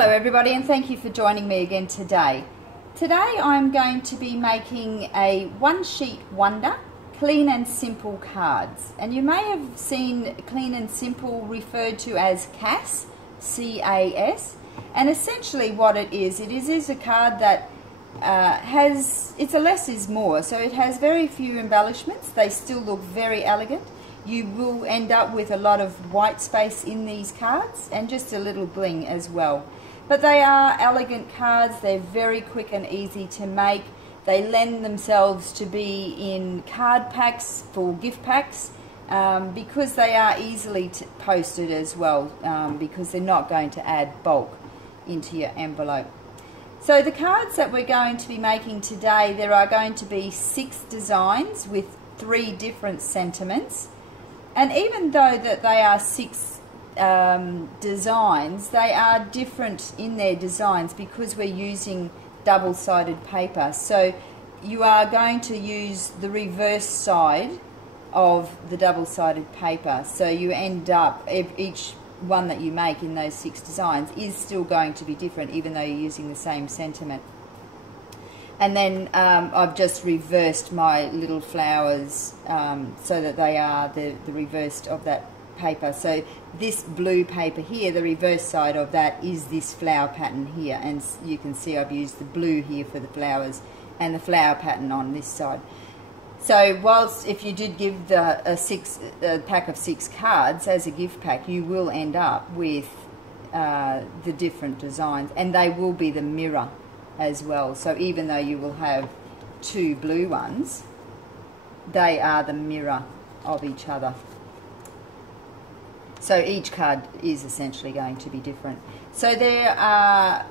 Hello everybody, and thank you for joining me again today. Today I'm going to be making a one sheet wonder clean and simple cards, and you may have seen clean and simple referred to as CAS, C-A-S, and essentially what it is a card that it's a less is more, so it has very few embellishments. They still look very elegant. You will end up with a lot of white space in these cards and just a little bling as well. But they are elegant cards. They're very quick and easy to make. They lend themselves to be in card packs for gift packs because they are easily posted as well because they're not going to add bulk into your envelope. So the cards that we're going to be making today, there are going to be 6 designs with 3 different sentiments. And even though that they are 6 designs, they are different in their designs because we're using double-sided paper. So you are going to use the reverse side of the double-sided paper. So you end up, each one that you make in those 6 designs is still going to be different even though you're using the same sentiment. And then I've just reversed my little flowers so that they are the reversed of that paper. So this blue paper here, the reverse side of that is this flower pattern here. And you can see I've used the blue here for the flowers and the flower pattern on this side. So whilst if you did give a pack of 6 cards as a gift pack, you will end up with the different designs, and they will be the mirror as well. So even though you will have 2 blue ones, they are the mirror of each other. So each card is essentially going to be different. So there are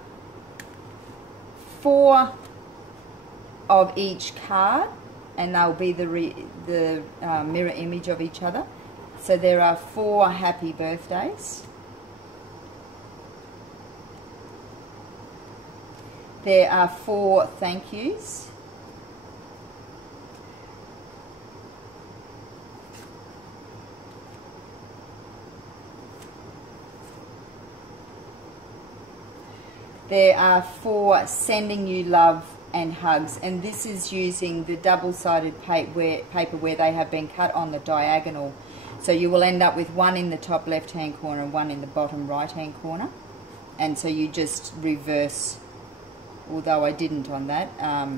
4 of each card, and they'll be the mirror image of each other. So there are 4 happy birthdays. There are 4 thank yous. There are 4 sending you love and hugs, and this is using the double-sided paper where they have been cut on the diagonal. So you will end up with 1 in the top left-hand corner and 1 in the bottom right-hand corner. And so you just reverse, although I didn't on that. I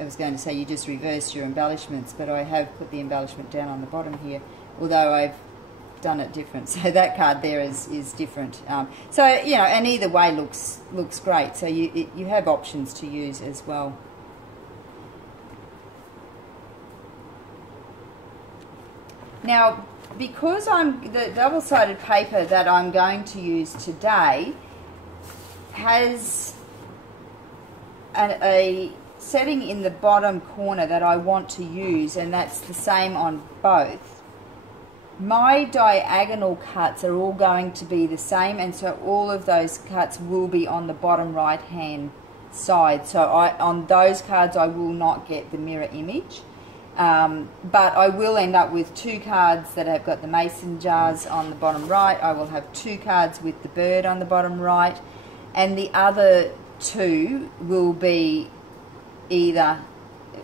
was going to say you just reverse your embellishments, but I have put the embellishment down on the bottom here, although I've done it different. So that card there is different. So, you know, and either way looks great. So you have options to use as well. Now, because the double-sided paper that I'm going to use today has a setting in the bottom corner that I want to use, and that's the same on both. My diagonal cuts are all going to be the same, and so all of those cuts will be on the bottom right hand side. So on those cards I will not get the mirror image, but I will end up with 2 cards that have got the mason jars on the bottom right. I will have 2 cards with the bird on the bottom right, and the other 2 will be either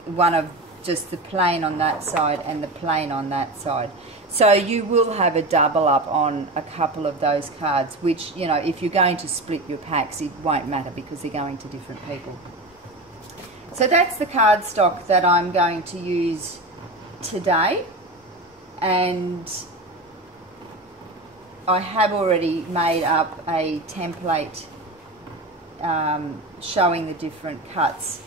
one of just the plain on that side and the plain on that side. So you will have a double up on a couple of those cards, which, you know, if you're going to split your packs, it won't matter because they're going to different people. So that's the cardstock that I'm going to use today, and I have already made up a template showing the different cuts,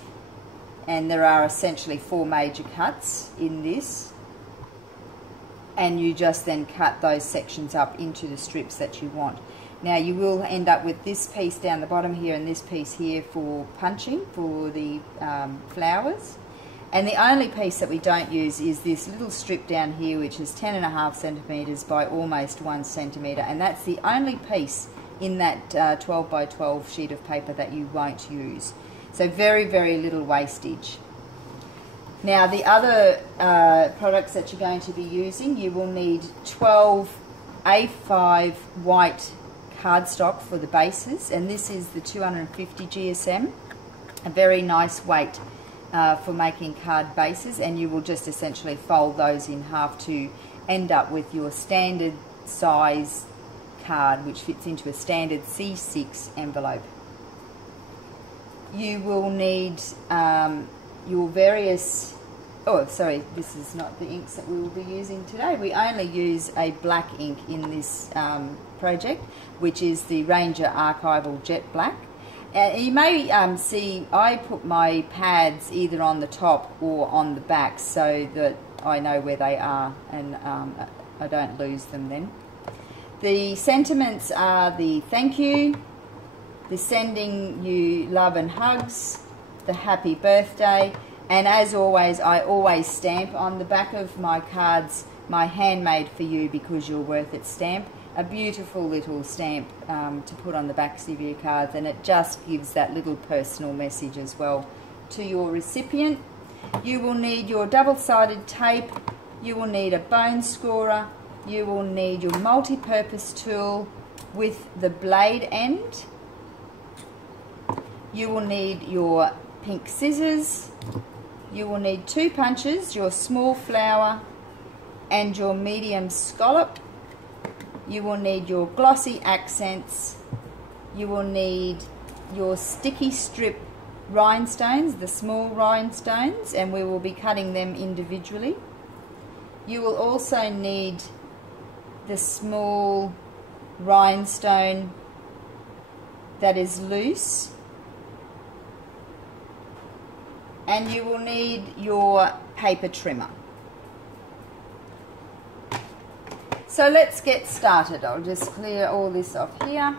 and there are essentially 4 major cuts in this, and you just then cut those sections up into the strips that you want. Now you will end up with this piece down the bottom here and this piece here for punching for the flowers, and the only piece that we don't use is this little strip down here, which is 10.5 centimetres by almost 1 centimetre, and that's the only piece in that 12 by 12 sheet of paper that you won't use. So very, very little wastage. Now the other products that you're going to be using, you will need 12 A5 white cardstock for the bases, and this is the 250 GSM, a very nice weight for making card bases, and you will just essentially fold those in half to end up with your standard size card, which fits into a standard C6 envelope. You will need your various, oh sorry, this is not the inks that we will be using today. We only use a black ink in this project, which is the Ranger Archival Jet Black. You may see I put my pads either on the top or on the back so that I know where they are and I don't lose them then. The sentiments are the thank you, the sending you love and hugs, the happy birthday, and as always, I always stamp on the back of my cards my handmade for you because you're worth it stamp. A beautiful little stamp to put on the backs of your cards, and it just gives that little personal message as well to your recipient. You will need your double-sided tape, you will need a bone scorer, you will need your multi-purpose tool with the blade end, you will need your pink scissors, you will need 2 punches, your small flower and your medium scallop. You will need your Glossy Accents, you will need your sticky strip rhinestones, the small rhinestones, and we will be cutting them individually. You will also need the small rhinestone that is loose, and you will need your paper trimmer. So let's get started. I'll just clear all this off here.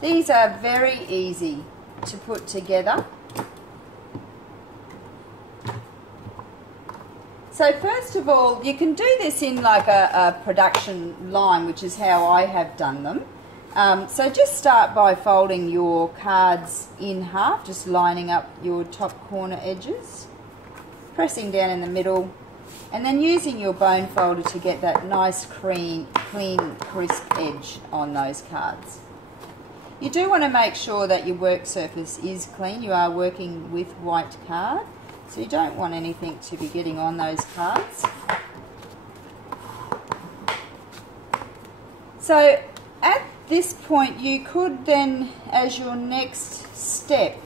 These are very easy to put together. So first of all, you can do this in like a production line, which is how I have done them. So just start by folding your cards in half, just lining up your top corner edges, pressing down in the middle, and then using your bone folder to get that nice clean, crisp edge on those cards. You do want to make sure that your work surface is clean. You are working with white card, so you don't want anything to be getting on those cards. So at this point you could then, as your next step,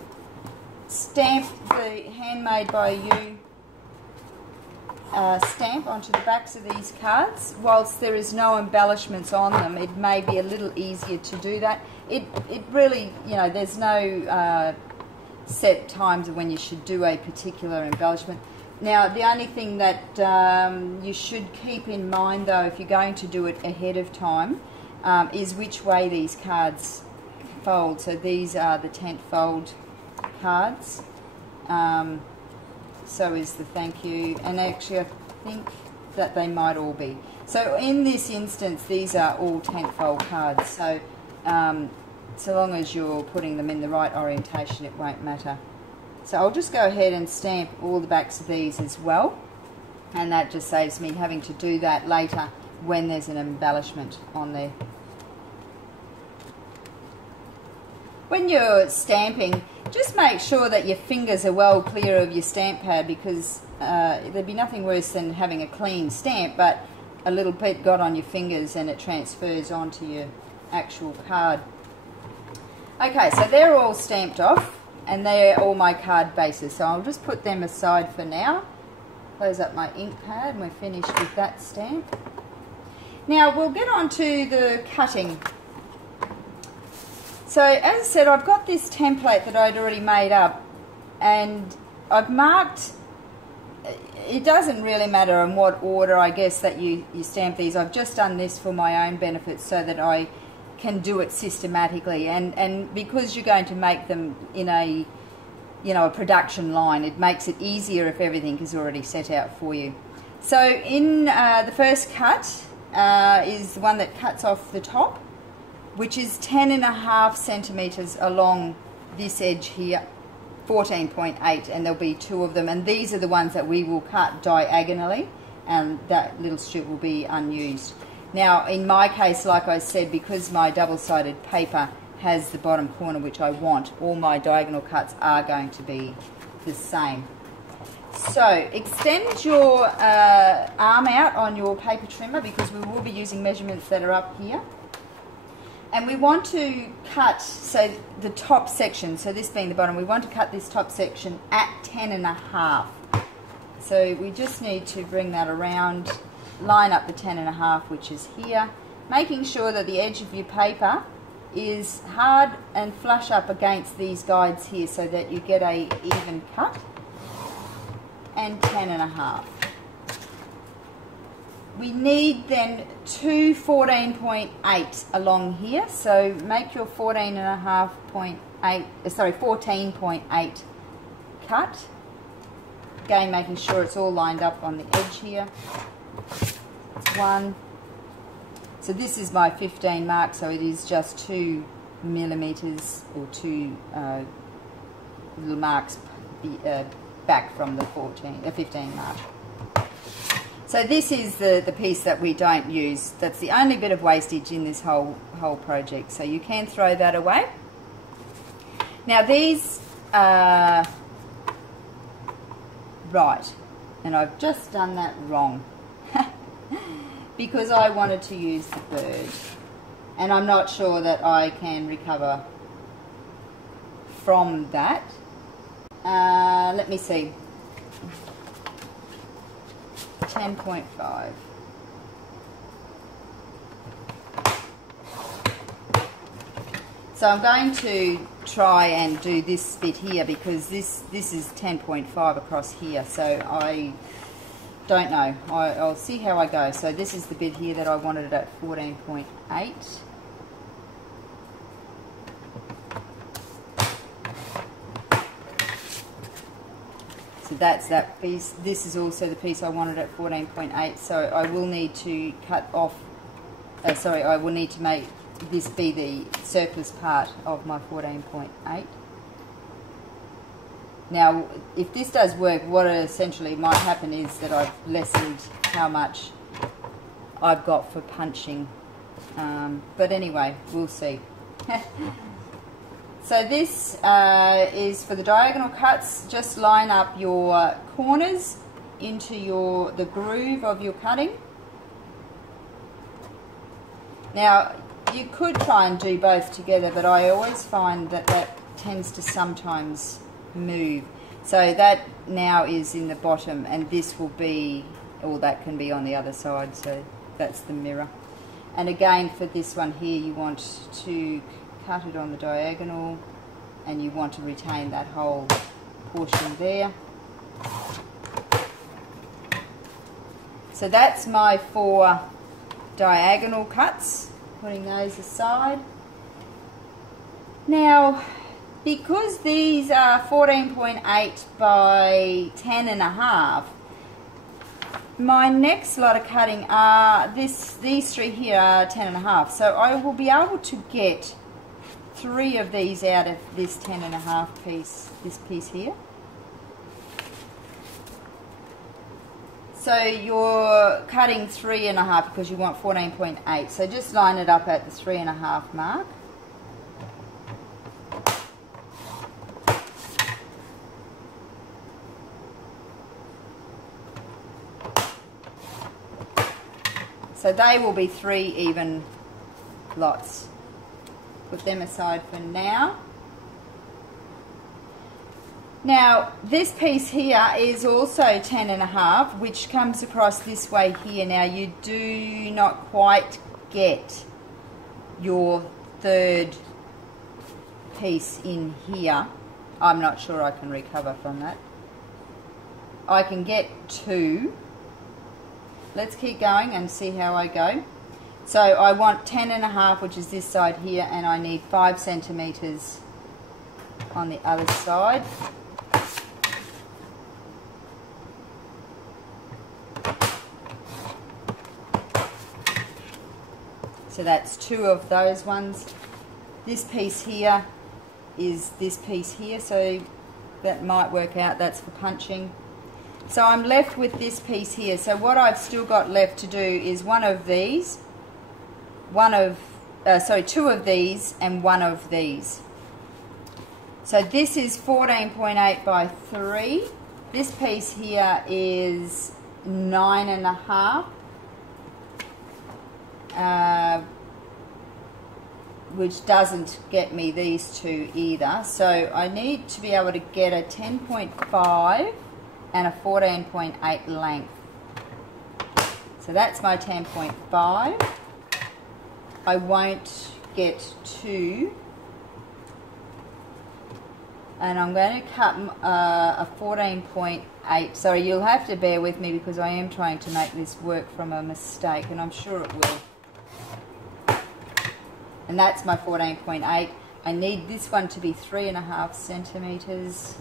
stamp the handmade by you stamp onto the backs of these cards. Whilst there is no embellishments on them, it may be a little easier to do that. It really, you know, there's no set times of when you should do a particular embellishment. Now, the only thing that you should keep in mind, though, if you're going to do it ahead of time, is which way these cards fold. So these are the tent fold cards. So is the thank you, and actually I think that they might all be. So in this instance, these are all tent fold cards. So so long as you're putting them in the right orientation, it won't matter. So I'll just go ahead and stamp all the backs of these as well, and that just saves me having to do that later when there's an embellishment on there. When you're stamping, just make sure that your fingers are well clear of your stamp pad, because there'd be nothing worse than having a clean stamp but a little bit got on your fingers and it transfers onto your actual card. Okay, so they're all stamped off and they're all my card bases, so I'll just put them aside for now. Close up my ink pad and we're finished with that stamp. Now we'll get on to the cutting. So as I said, I've got this template that I'd already made up, and I've marked, it doesn't really matter in what order I guess that you stamp these. I've just done this for my own benefit so that I can do it systematically, and because you're going to make them in a, you know, a production line, it makes it easier if everything is already set out for you. So in the first cut is the one that cuts off the top, which is 10.5 centimetres along this edge here, 14.8, and there'll be 2 of them, and these are the ones that we will cut diagonally, and that little strip will be unused. Now in my case, like I said, because my double-sided paper has the bottom corner which I want, all my diagonal cuts are going to be the same. So extend your arm out on your paper trimmer, because we will be using measurements that are up here. And we want to cut, so the top section, so this being the bottom, we want to cut this top section at 10.5. So we just need to bring that around, line up the 10.5, which is here, making sure that the edge of your paper is hard and flush up against these guides here so that you get a even cut, and 10.5. We need then two 14.8 along here, so make your 14.8 cut. Again, making sure it's all lined up on the edge here. That's one. So this is my 15 mark, so it is just 2 millimeters or 2 little marks back from the 15 mark. So this is the piece that we don't use. That's the only bit of wastage in this whole project. So you can throw that away. Now these are right, and I've just done that wrong because I wanted to use the bird, and I'm not sure that I can recover from that. Let me see. 10.5. So I'm going to try and do this bit here, because this is 10.5 across here, so I don't know. I'll see how I go. So this is the bit here that I wanted at 14.8. So that's that piece. This is also the piece I wanted at 14.8, so I will need to cut off, I will need to make this be the surplus part of my 14.8. Now, if this does work, what essentially might happen is that I've lessened how much I've got for punching. But anyway, we'll see. So this is for the diagonal cuts. Just line up your corners into the groove of your cutting. Now, you could try and do both together, but I always find that that tends to sometimes move. So that now is in the bottom, and this will be, or that can be on the other side, so that's the mirror. And again, for this one here, you want to cut it on the diagonal, and you want to retain that whole portion there. So that's my 4 diagonal cuts, putting those aside. Now, because these are 14.8 by 10.5, my next lot of cutting are these 3 here are 10.5, so I will be able to get 3 of these out of this 10.5 piece, this piece here. So you're cutting 3.5 because you want 14.8, so just line it up at the 3.5 mark. So they will be 3 even lots. Put them aside for now. Now this piece here is also 10.5, which comes across this way here. Now you do not quite get your 3rd piece in here. I'm not sure I can recover from that. I can get 2. Let's keep going and see how I go. So I want 10.5, which is this side here, and I need 5 centimeters on the other side. So that's 2 of those ones. This piece here is this piece here, so that might work out. That's for punching. So I'm left with this piece here. So what I've still got left to do is one of these, two of these and one of these. So this is 14.8 by 3. This piece here is 9.5, which doesn't get me these two either. So I need to be able to get a 10.5 and a 14.8 length. So that's my 10.5. I won't get 2. And I'm going to cut a 14.8. Sorry, you'll have to bear with me because I am trying to make this work from a mistake, and I'm sure it will. And that's my 14.8. I need this one to be 3.5 centimetres.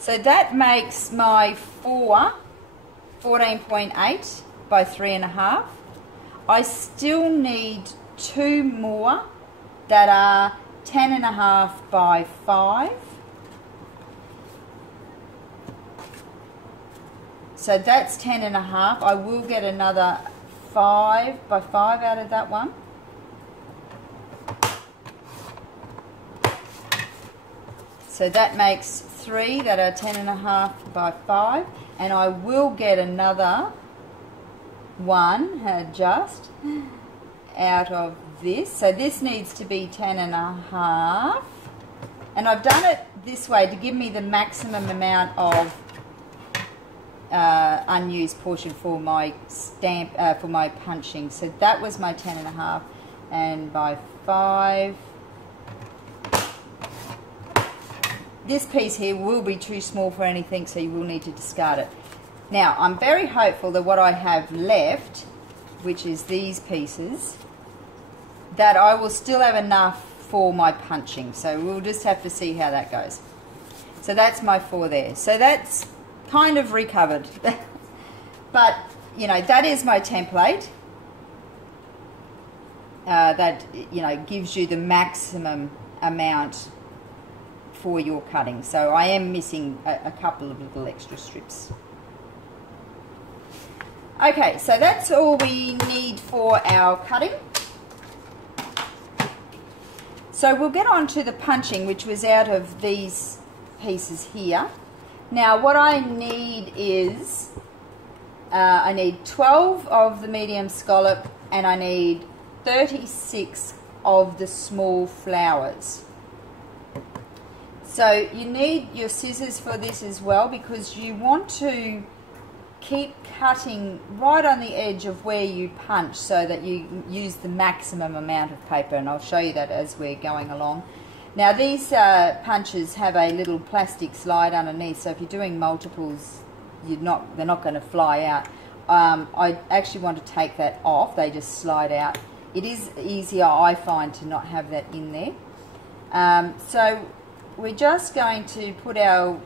So that makes my 14.8 by 3.5. I still need 2 more that are 10.5 by 5. So that's 10.5. I will get another 5 by 5 out of that one. So that makes 3 that are 10.5 by 5, and I will get another one just out of this. So this needs to be 10.5, and I've done it this way to give me the maximum amount of unused portion for my stamp, for my punching. So that was my 10.5, and by 5. This piece here will be too small for anything, so you will need to discard it. Now, I'm very hopeful that what I have left, which is these pieces, that I will still have enough for my punching. So we'll just have to see how that goes. So that's my 4 there. So that's kind of recovered. But, you know, that is my template. That, you know, gives you the maximum amount for your cutting. So I am missing a couple of little extra strips. Okay, so that's all we need for our cutting. So we'll get on to the punching, which was out of these pieces here. Now what I need is, I need 12 of the medium scallop, and I need 36 of the small flowers. So you need your scissors for this as well, because you want to keep cutting right on the edge of where you punch so that you use the maximum amount of paper, and I'll show you that as we're going along. Now these punches have a little plastic slide underneath, so if you're doing multiples, they're not going to fly out. I actually want to take that off. They just slide out. It is easier, I find, to not have that in there. So we're just going to put our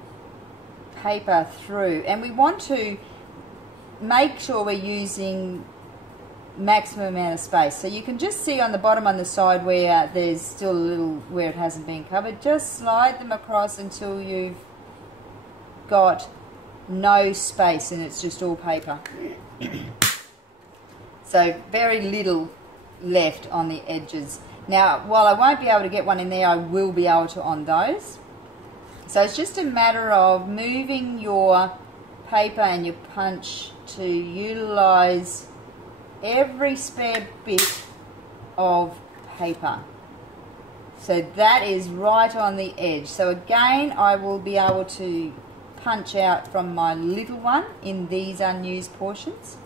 paper through, and we want to make sure we're using maximum amount of space. So you can just see on the bottom on the side where there's still a little where it hasn't been covered. Just slide them across until you've got no space and it's just all paper. So very little left on the edges. Now, while I won't be able to get one in there, I will be able to on those. So it's just a matter of moving your paper and your punch to utilize every spare bit of paper. So that is right on the edge. So again, I will be able to punch out from my little one in these unused portions.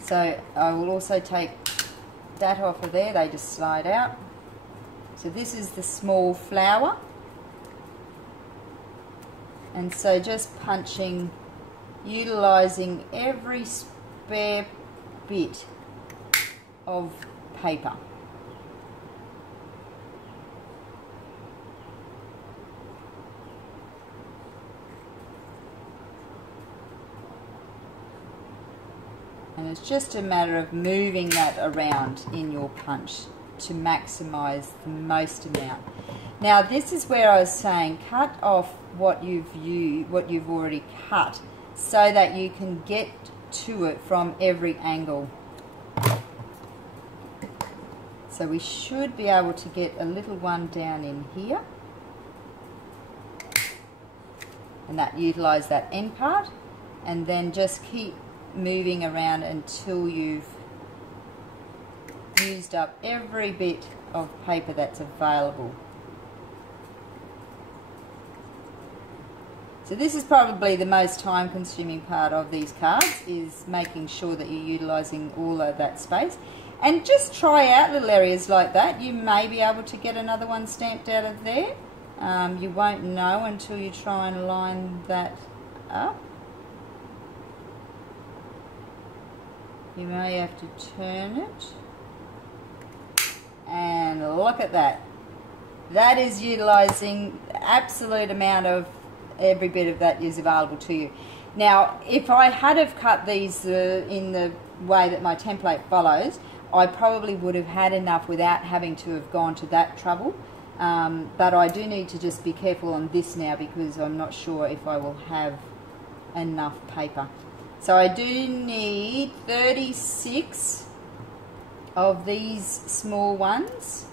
So I will also take that off of there, they just slide out. So this is the small flower. And so just punching, utilizing every spare bit of paper. And it's just a matter of moving that around in your punch to maximize the most amount. Now this is where I was saying cut off what you've already cut so that you can get to it from every angle. So we should be able to get a little one down in here, and that utilise that end part, and then just keep moving around until you've used up every bit of paper that's available. So this is probably the most time consuming part of these cards, is making sure that you're utilising all of that space. And just try out little areas like that. You may be able to get another one stamped out of there. You won't know until you try and line that up. You may have to turn it. And look at that. That is utilising the absolute amount of every bit of that is available to you. Now, if I had have cut these in the way that my template follows, I probably would have had enough without having to have gone to that trouble. But I do need to just be careful on this now, because I'm not sure if I will have enough paper. So I do need 36 of these small ones.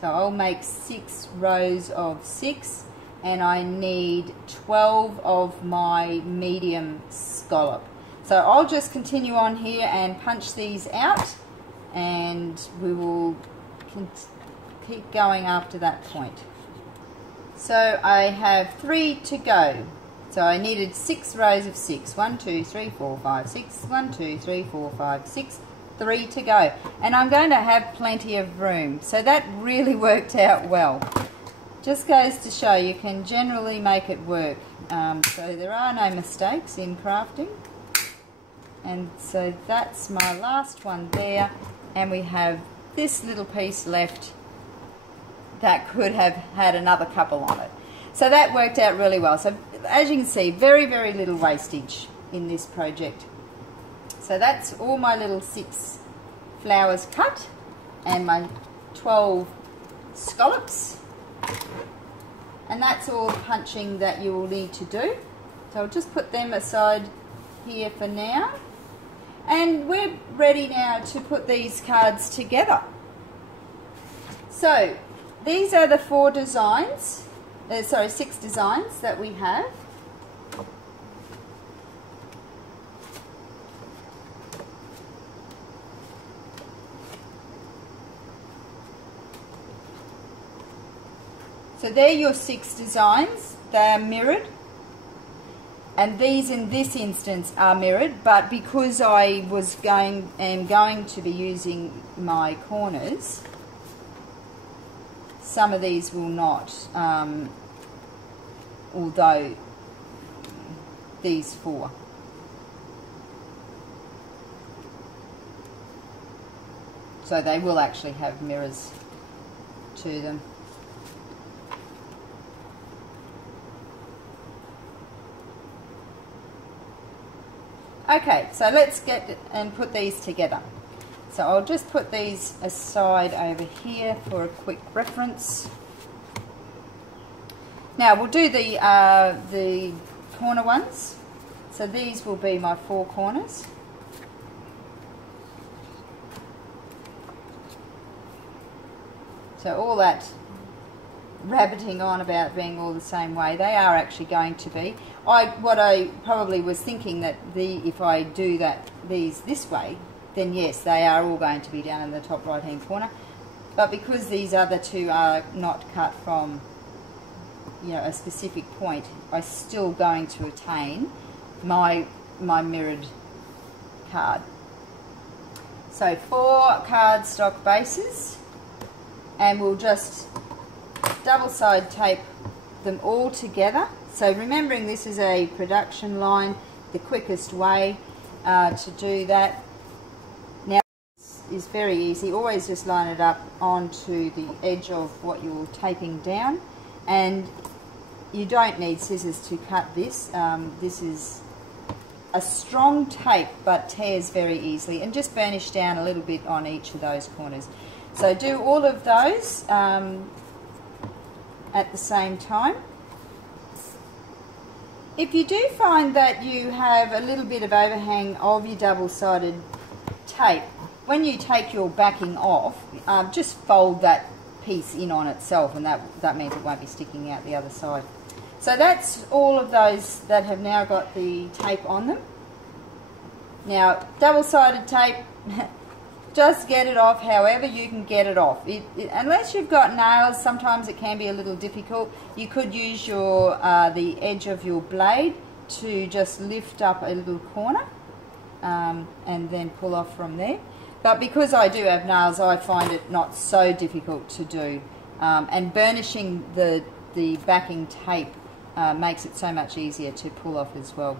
So I'll make 6 rows of 6, and I need 12 of my medium scallop. So I'll just continue on here and punch these out, and we will keep going after that point. So I have 3 to go. So I needed 6 rows of 6. 1, 2, 3, 4, 5, 6. 1, 2, 3, 4, 5, 6. 3 to go. And I'm going to have plenty of room. So that really worked out well. Just goes to show you can generally make it work. So there are no mistakes in crafting. And so that's my last one there. And we have this little piece left that could have had another couple on it. So that worked out really well. So as you can see, very, very little wastage in this project. So that's all my little 6 flowers cut, and my 12 scallops. And that's all the punching that you will need to do. So I'll just put them aside here for now. And we're ready now to put these cards together. So these are the 4 designs, 6 designs that we have. So they're your 6 designs. They are mirrored. And these in this instance are mirrored, but because I am going to be using my corners, some of these will not, although these 4. So they will actually have mirrors to them. Okay, so let's get and put these together. So I'll just put these aside over here for a quick reference. Now we'll do the corner ones. So these will be my 4 corners. So all that rabbiting on about being all the same way, they are actually going to be. What I probably was thinking that if I do these this way, then yes, they are all going to be down in the top right hand corner. But because these other 2 are not cut from, you know, a specific point, I'm still going to attain my mirrored card. So 4 cardstock bases, and we'll just double side tape them all together. So remembering this is a production line, the quickest way to do that. Now is very easy. Always just line it up onto the edge of what you're taping down, and you don't need scissors to cut this. This is a strong tape but tears very easily, and just burnish down a little bit on each of those corners. So do all of those at the same time. If you do find that you have a little bit of overhang of your double-sided tape, when you take your backing off, just fold that piece in on itself, and that means it won't be sticking out the other side. So that's all of those that have now got the tape on them. Now, double-sided tape, just get it off however you can get it off. Unless you've got nails, sometimes it can be a little difficult. You could use your the edge of your blade to just lift up a little corner and then pull off from there. But because I do have nails, I find it not so difficult to do. And burnishing the backing tape makes it so much easier to pull off as well.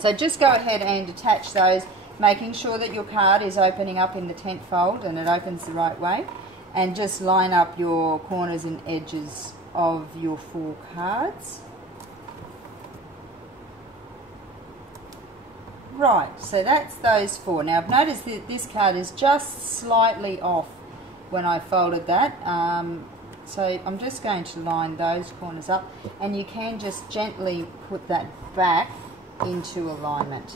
So just go ahead and attach those, making sure that your card is opening up in the tent fold and it opens the right way. And just line up your corners and edges of your 4 cards. Right, so that's those 4. Now I've noticed that this card is just slightly off when I folded that. So I'm just going to line those corners up, and you can just gently put that back into alignment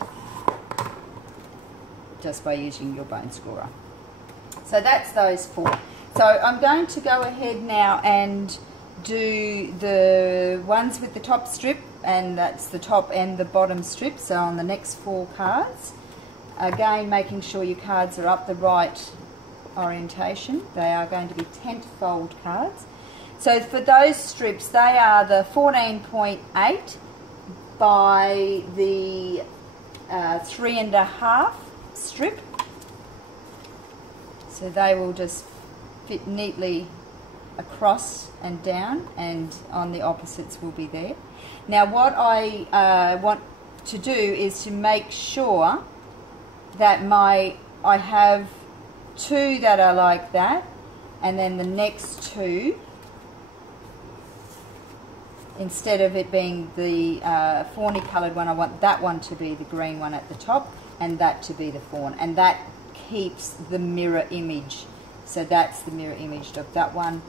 just by using your bone scorer. So that's those 4. So I'm going to go ahead now and do the ones with the top strip, and that's the top and the bottom strip, so on the next 4 cards. Again, making sure your cards are up the right orientation. They are going to be tent fold cards. So for those strips, they are the 14.8 by the 3.5 strip. So they will just fit neatly across and down, and on the opposites will be there. Now what I want to do is to make sure that I have 2 that are like that, and then the next 2, instead of it being the fawny coloured one, I want that one to be the green one at the top and that to be the fawn, and that keeps the mirror image. So that's the mirror image of that one,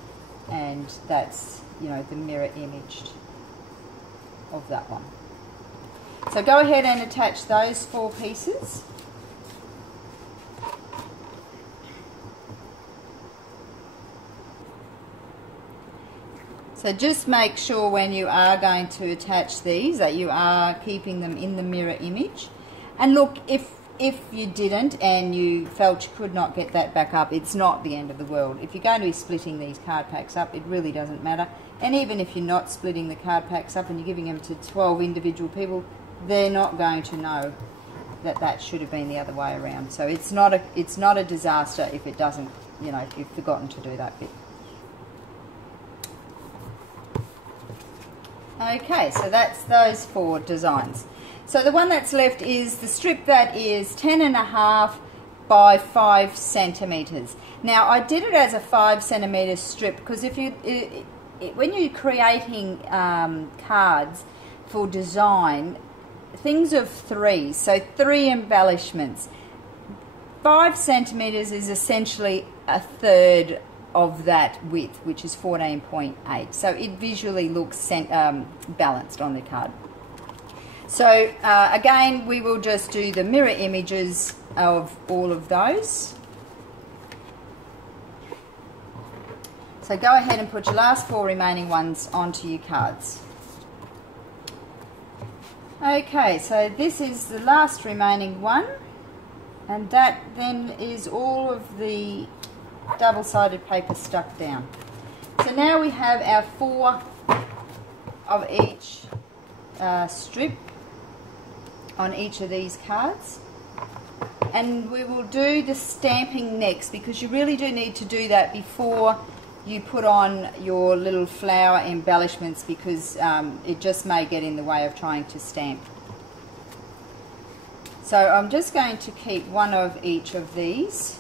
and that's, you know, the mirror imaged of that one. So go ahead and attach those 4 pieces. So just make sure when you are going to attach these that you are keeping them in the mirror image. And look, if you didn't and you felt you could not get that back up, it's not the end of the world. If you're going to be splitting these card packs up, it really doesn't matter. And even if you're not splitting the card packs up and you're giving them to 12 individual people, they're not going to know that that should have been the other way around. So it's not a disaster if it doesn't, you know, if you've forgotten to do that bit. Okay, so that's those 4 designs. So the one that's left is the strip that is 10.5 by 5 centimeters. Now I did it as a 5 centimeter strip because if you, when you're creating cards for design, things of 3, so 3 embellishments. 5 centimeters is essentially a third of that width, which is 14.8. So it visually looks balanced on the card. So again, we will just do the mirror images of all of those. So go ahead and put your last 4 remaining ones onto your cards. Okay, so this is the last remaining one, and that then is all of the double-sided paper stuck down. So now we have our 4 of each strip on each of these cards, and we will do the stamping next, because you really do need to do that before you put on your little flower embellishments, because it just may get in the way of trying to stamp. So I'm just going to keep 1 of each of these.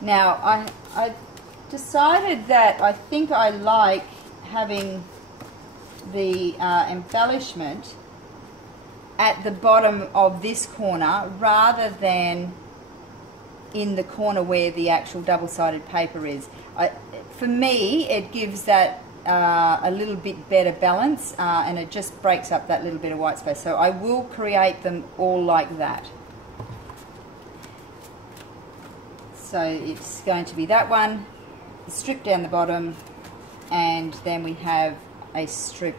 Now I decided that I think I like having the embellishment at the bottom of this corner rather than in the corner where the actual double-sided paper is. For me, it gives that a little bit better balance, and it just breaks up that little bit of white space. So I will create them all like that. So it's going to be that one, the strip down the bottom, and then we have a strip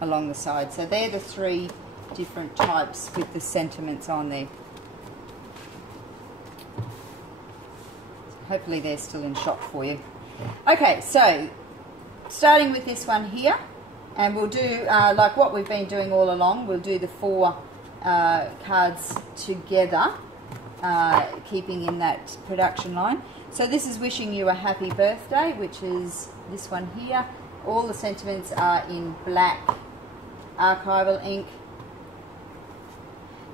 along the side. So they're the three different types with the sentiments on there. Hopefully they're still in shot for you. Okay, so starting with this one here, and we'll do like what we've been doing all along. We'll do the 4 cards together, keeping in that production line. So this is wishing you a happy birthday, which is this one here. All the sentiments are in black Archival ink.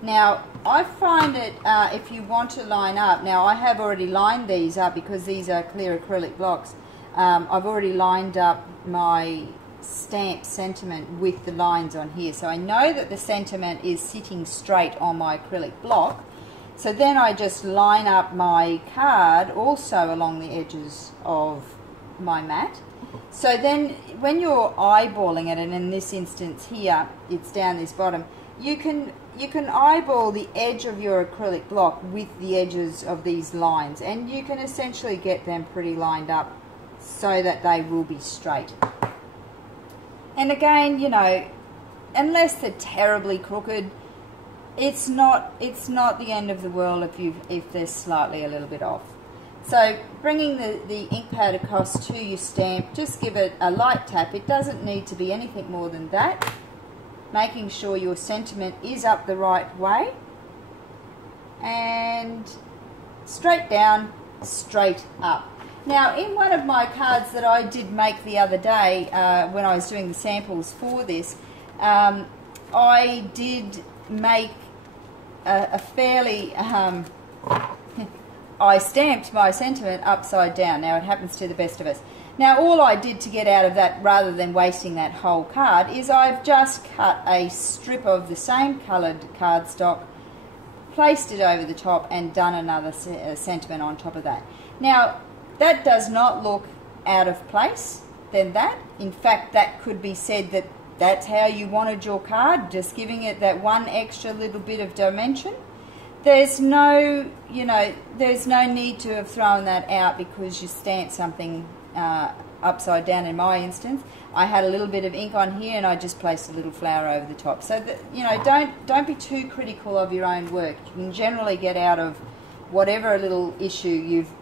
Now I find it, if you want to line up, now I have already lined these up because these are clear acrylic blocks. I've already lined up my stamp sentiment with the lines on here, so I know that the sentiment is sitting straight on my acrylic block. So then I just line up my card also along the edges of my mat. So then when you're eyeballing it, and in this instance here it's down this bottom, you can eyeball the edge of your acrylic block with the edges of these lines, and you can essentially get them pretty lined up so that they will be straight. And again, you know, unless they're terribly crooked, it's not the end of the world if they're slightly a little bit off. So bringing the ink pad across to your stamp, just give it a light tap. It doesn't need to be anything more than that. Making sure your sentiment is up the right way, and straight down, straight up. Now in one of my cards that I did make the other day, when I was doing the samples for this, I did make a fairly, I stamped my sentiment upside down. Now it happens to the best of us. Now all I did to get out of that, rather than wasting that whole card, is I've just cut a strip of the same coloured cardstock, placed it over the top, and done another sentiment on top of that. Now that does not look out of place than that. In fact, that could be said that that's how you wanted your card, just giving it that one extra little bit of dimension. There's no, you know, there's no need to have thrown that out because you stamped something upside down. In my instance, I had a little bit of ink on here and I just placed a little flower over the top. So that, you know, don't be too critical of your own work. You can generally get out of whatever little issue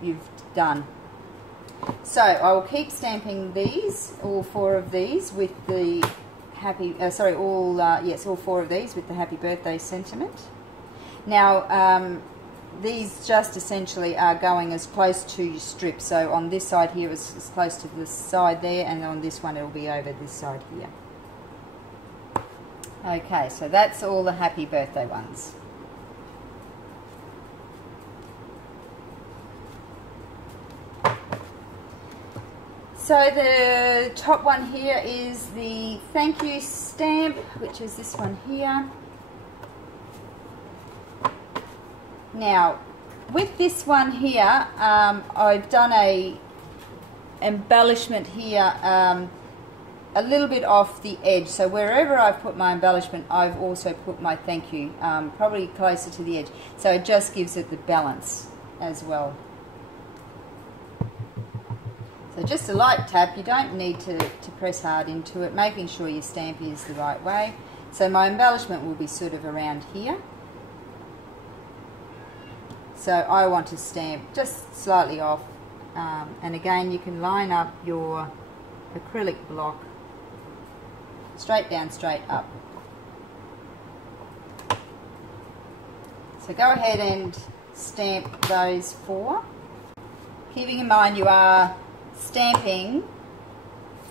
you've done. So I will keep stamping these, all 4 of these, with the happy, all 4 of these with the happy birthday sentiment. Now these just essentially are going as close to your strip. So on this side here is as close to this side there, and on this one it'll be over this side here. Okay, so that's all the happy birthday ones. So the top one here is the thank you stamp, which is this one here. Now, with this one here, I've done a embellishment here, a little bit off the edge. So wherever I've put my embellishment, I've also put my thank you, probably closer to the edge. So it just gives it the balance as well. So just a light tap, you don't need to press hard into it, making sure your stamp is the right way. So my embellishment will be sort of around here. So I want to stamp just slightly off, and again you can line up your acrylic block straight down, straight up. So go ahead and stamp those 4. Keeping in mind you are stamping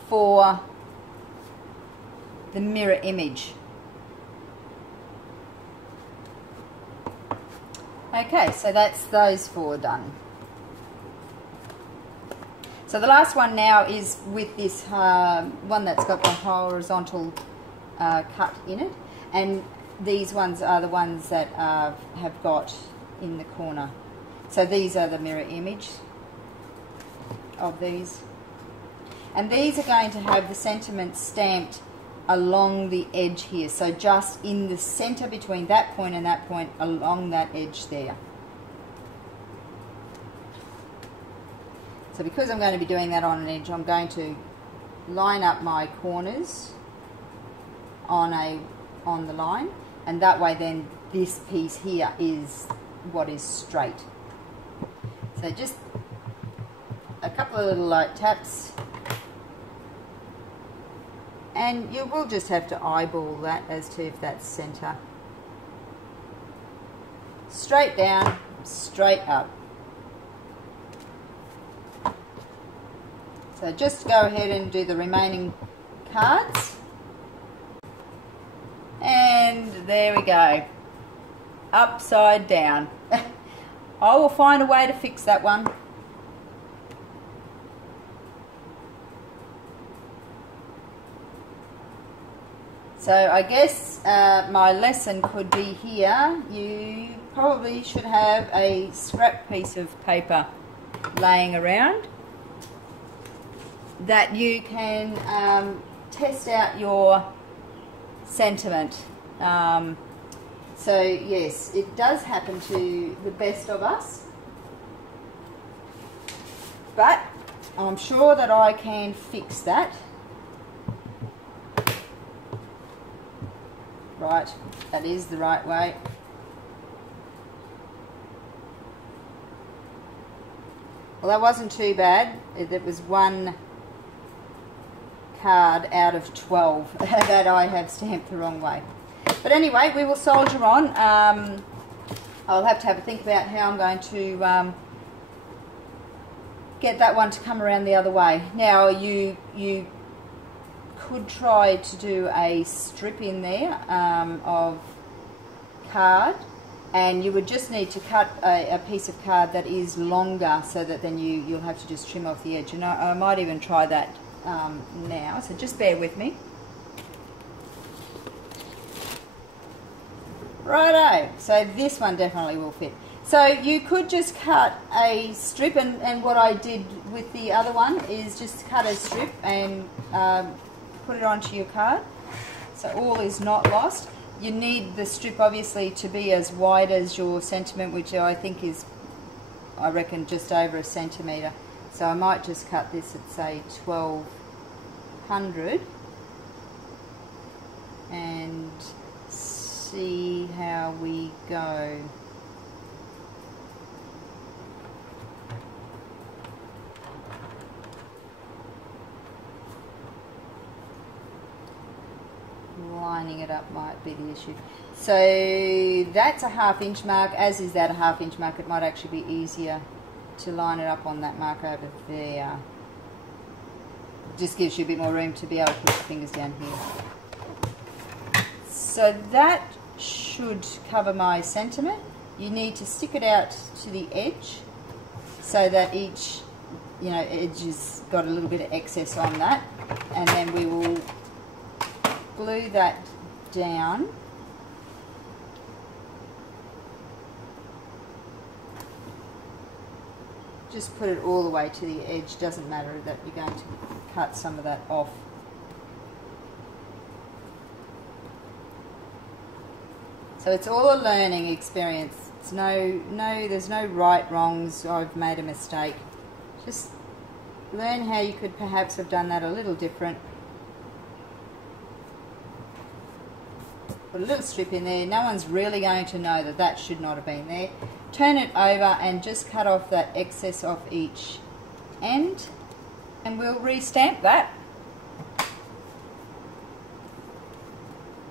for the mirror image. Okay, so that's those 4 done. So the last one now is with this one that's got the horizontal cut in it, and these ones are the ones that have got in the corner. So these are the mirror image of these. And these are going to have the sentiments stamped along the edge here, so just in the center between that point and that point, along that edge there. So because I'm going to be doing that on an edge, I'm going to line up my corners on the line, and that way then this piece here is what is straight. So just a couple of little light taps, and you will just have to eyeball that as to if that's center. Straight down, straight up. So just go ahead and do the remaining cards. And there we go. Upside down. I will find a way to fix that one. So I guess my lesson could be here. You probably should have a scrap piece of paper laying around that you can test out your sentiment. So yes, it does happen to the best of us, but I'm sure that I can fix that. Right, that is the right way. Well, that wasn't too bad. It was one card out of 12 that I have stamped the wrong way. But anyway, we will soldier on. I'll have to think about how I'm going to get that one to come around the other way. Now you could try to do a strip in there of card, and you would just need to cut a piece of card that is longer, so that then you'll have to just trim off the edge. And I might even try that now, so just bear with me. Righto, so this one definitely will fit. So you could just cut a strip, and what I did with the other one is just cut a strip and put it onto your card, so all is not lost. You need the strip obviously to be as wide as your sentiment, which I think is, I reckon, just over a centimetre. So I might just cut this at say 1200 and see how we go. Lining it up might be the issue. So that's a 1/2 inch mark, as is that a 1/2 inch mark. It might actually be easier to line it up on that mark over there. Just gives you a bit more room to be able to put your fingers down here. So that should cover my sentiment. You need to stick it out to the edge so that each, edge has got a little bit of excess on that, and then we will glue that down. Just put it all the way to the edge. Doesn't matter that you're going to cut some of that off. So it's all a learning experience. It's there's no right, wrongs, I've made a mistake. Just learn how you could perhaps have done that a little different. Put a little strip in there. No one's really going to know that that should not have been there. Turn it over and just cut off that excess off each end, and we'll re-stamp that.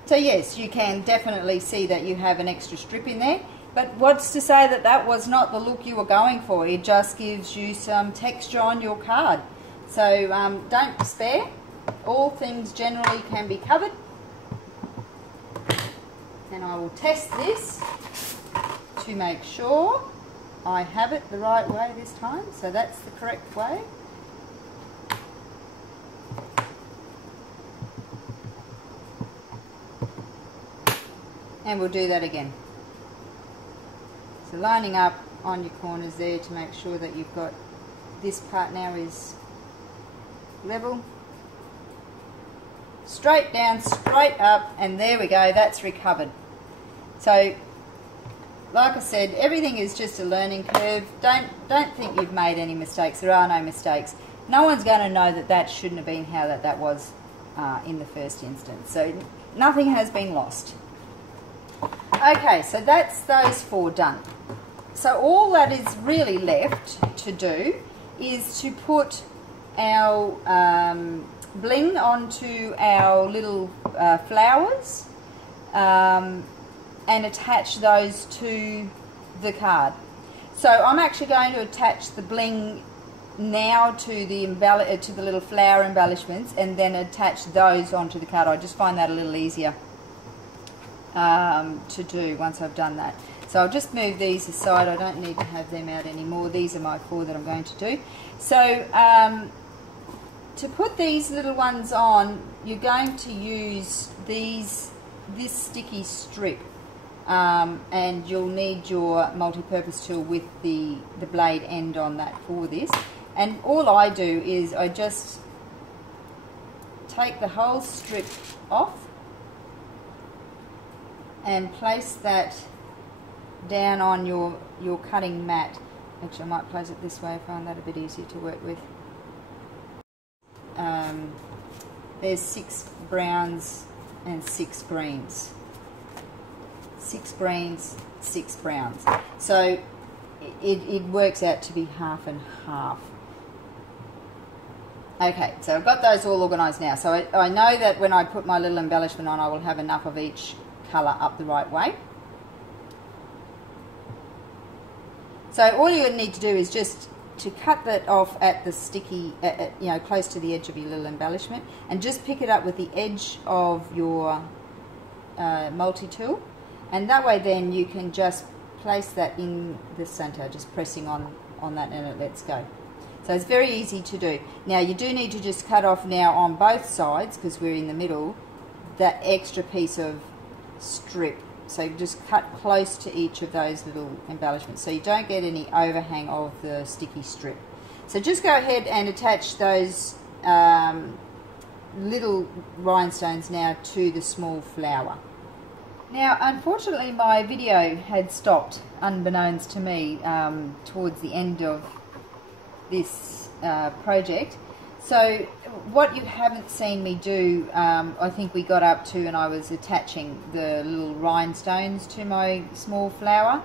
So yes, you can definitely see that you have an extra strip in there, but what's to say that that was not the look you were going for? It just gives you some texture on your card. So don't despair. All things generally can be covered. And I will test this to make sure I have it the right way this time. So that's the correct way. And we'll do that again. So lining up on your corners there to make sure that you've got this part now is level, straight down, straight up, and there we go, that's recovered. So like I said, everything is just a learning curve. Don't think you've made any mistakes. There are no mistakes. No one's going to know that that shouldn't have been how that was in the first instance. So nothing has been lost. Okay, so that's those 4 done. So all that is really left to do is to put our bling onto our little flowers and attach those to the card. So I'm actually going to attach the bling now to the little flower embellishments, and then attach those onto the card. I just find that a little easier to do once I've done that. So I'll just move these aside. I don't need to have them out anymore. These are my 4 that I'm going to do. So to put these little ones on, you're going to use this sticky strip, and you'll need your multi-purpose tool with the blade end on that for this. And all I do is I just take the whole strip off and place that down on your cutting mat. Actually, I might place it this way. I find that a bit easier to work with. There's 6 browns and 6 greens. 6 greens, 6 browns. So it works out to be half and half. Okay, so I've got those all organised now. So I know that when I put my little embellishment on, I will have enough of each colour up the right way. So all you would need to do is just to cut that off at the sticky, you know, close to the edge of your little embellishment, and just pick it up with the edge of your multi-tool, and that way then you can just place that in the centre, just pressing on that, and it lets go. So it's very easy to do. Now you do need to just cut off now on both sides, because we're in the middle, that extra piece of strip. So just cut close to each of those little embellishments so you don't get any overhang of the sticky strip. So just go ahead and attach those little rhinestones now to the small flower. Now unfortunately my video had stopped, unbeknownst to me, towards the end of this project. So what you haven't seen me do, I think we got up to, and I was attaching the little rhinestones to my small flower.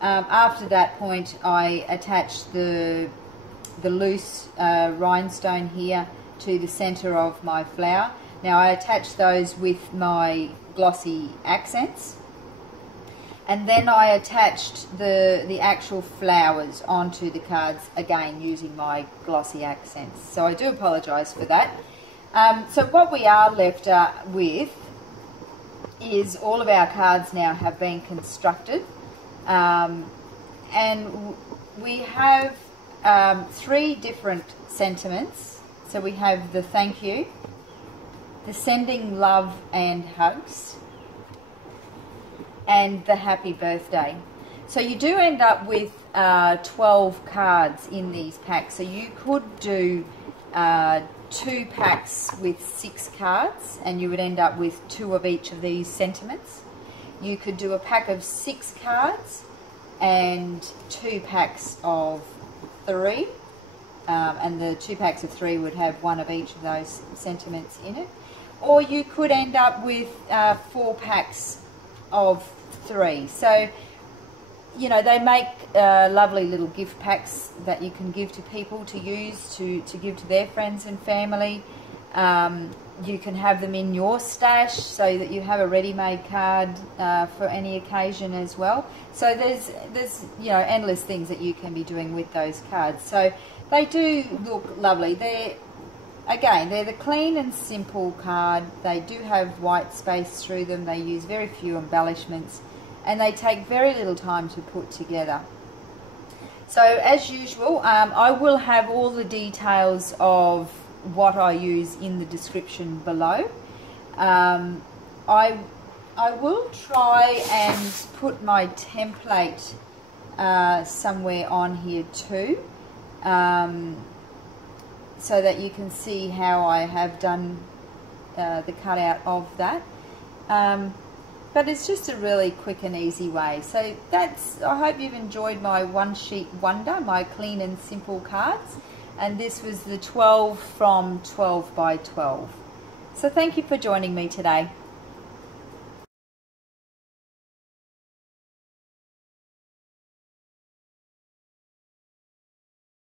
After that point I attached the loose rhinestone here to the centre of my flower. Now I attached those with my Glossy Accents, and then I attached the actual flowers onto the cards, again using my Glossy Accents. So I do apologise for that. So what we are left with is all of our cards now have been constructed, and we have 3 different sentiments. So we have the thank you, the sending love and hugs, and the happy birthday. So you do end up with 12 cards in these packs. So you could do 2 packs with 6 cards, and you would end up with 2 of each of these sentiments. You could do a pack of 6 cards and 2 packs of 3, and the 2 packs of 3 would have 1 of each of those sentiments in it. Or you could end up with 4 packs of 3. So, you know, they make lovely little gift packs that you can give to people to use, to give to their friends and family. You can have them in your stash so that you have a ready-made card for any occasion as well. So there's you know, endless things that you can be doing with those cards. So they do look lovely. They're the clean and simple card. They do have white space through them. They use very few embellishments, and they take very little time to put together. So as usual, I will have all the details of what I use in the description below. I will try and put my template so that you can see how I have done the cutout of that. But it's just a really quick and easy way. So that's, I hope you've enjoyed my one sheet wonder, my clean and simple cards. And this was the 12 from 12 by 12. So thank you for joining me today.